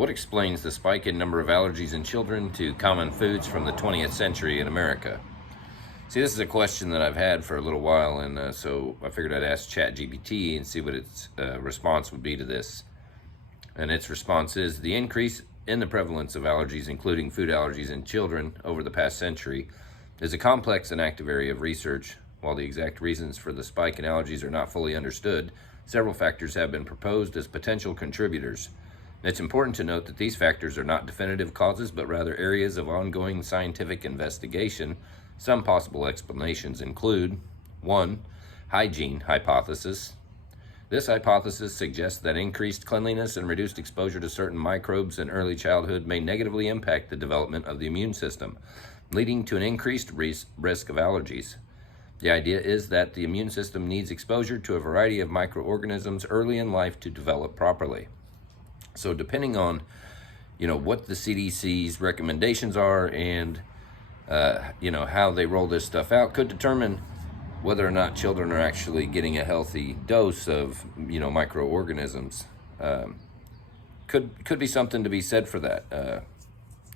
What explains the spike in number of allergies in children to common foods from the 20th century in America? See, this is a question that I've had for a little while, and so I figured I'd ask ChatGPT and see what its response would be to this. And its response is, the increase in the prevalence of allergies, including food allergies in children over the past century, is a complex and active area of research. While the exact reasons for the spike in allergies are not fully understood, several factors have been proposed as potential contributors. It's important to note that these factors are not definitive causes, but rather areas of ongoing scientific investigation. Some possible explanations include: 1. Hygiene hypothesis. This hypothesis suggests that increased cleanliness and reduced exposure to certain microbes in early childhood may negatively impact the development of the immune system, leading to an increased risk of allergies. The idea is that the immune system needs exposure to a variety of microorganisms early in life to develop properly. So depending on, what the CDC's recommendations are and, how they roll this stuff out could determine whether or not children are actually getting a healthy dose of, microorganisms. Could be something to be said for that.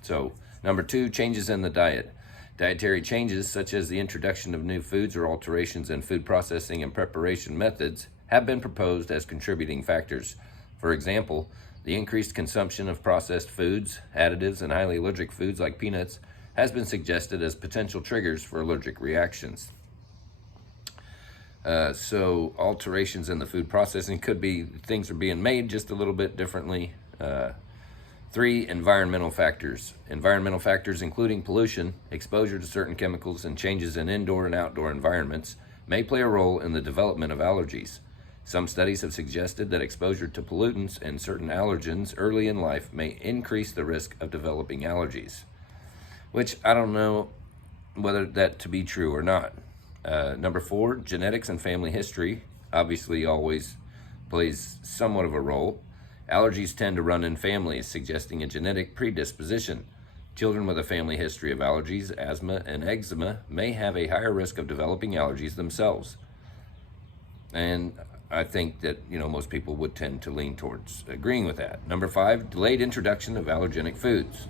So number 2, changes in the diet. Dietary changes, such as the introduction of new foods or alterations in food processing and preparation methods, have been proposed as contributing factors. For example, the increased consumption of processed foods, additives, and highly allergic foods like peanuts has been suggested as potential triggers for allergic reactions. So alterations in the food processing could be things are being made just a little bit differently. 3. Environmental factors. Environmental factors including pollution, exposure to certain chemicals, and changes in indoor and outdoor environments may play a role in the development of allergies. Some studies have suggested that exposure to pollutants and certain allergens early in life may increase the risk of developing allergies, which I don't know whether that to be true or not. Number 4, genetics and family history obviously always plays somewhat of a role. Allergies tend to run in families, suggesting a genetic predisposition. Children with a family history of allergies, asthma, and eczema may have a higher risk of developing allergies themselves. And I think that, most people would tend to lean towards agreeing with that. Number 5, delayed introduction of allergenic foods.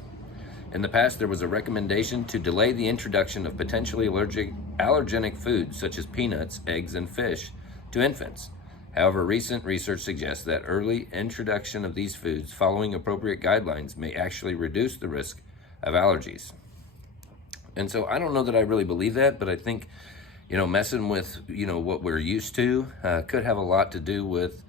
In the past, there was a recommendation to delay the introduction of potentially allergenic foods such as peanuts, eggs, and fish to infants. However, recent research suggests that early introduction of these foods following appropriate guidelines may actually reduce the risk of allergies. And so I don't know that I really believe that, but I think, messing with, what we're used to could have a lot to do with,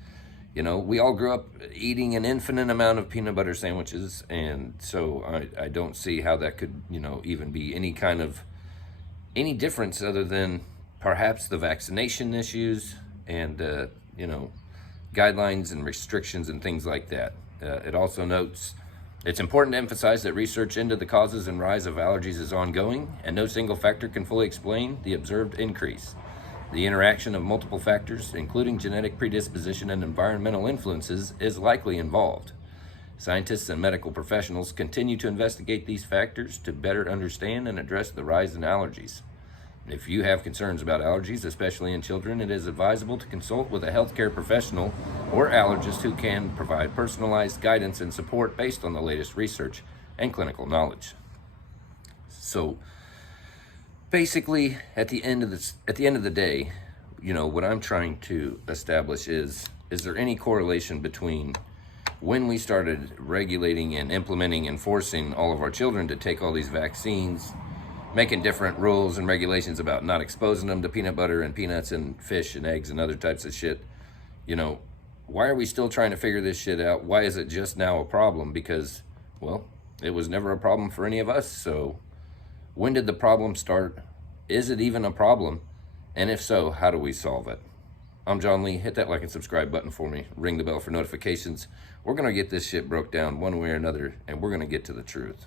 we all grew up eating an infinite amount of peanut butter sandwiches, and so I don't see how that could, even be any difference other than perhaps the vaccination issues and, guidelines and restrictions and things like that. It also notes, it's important to emphasize that research into the causes and rise of allergies is ongoing, and no single factor can fully explain the observed increase. The interaction of multiple factors, including genetic predisposition and environmental influences, is likely involved. Scientists and medical professionals continue to investigate these factors to better understand and address the rise in allergies. If you have concerns about allergies, especially in children, it is advisable to consult with a healthcare professional or allergist who can provide personalized guidance and support based on the latest research and clinical knowledge. So basically, at the end of the day, what I'm trying to establish is there any correlation between when we started regulating and implementing and forcing all of our children to take all these vaccines, making different rules and regulations about not exposing them to peanut butter and peanuts and fish and eggs and other types of shit. Why are we still trying to figure this shit out? Why is it just now a problem? Because, it was never a problem for any of us. So when did the problem start? Is it even a problem? And if so, how do we solve it? I'm John Lee. Hit that like and subscribe button for me. Ring the bell for notifications. We're going to get this shit broke down one way or another, and we're going to get to the truth.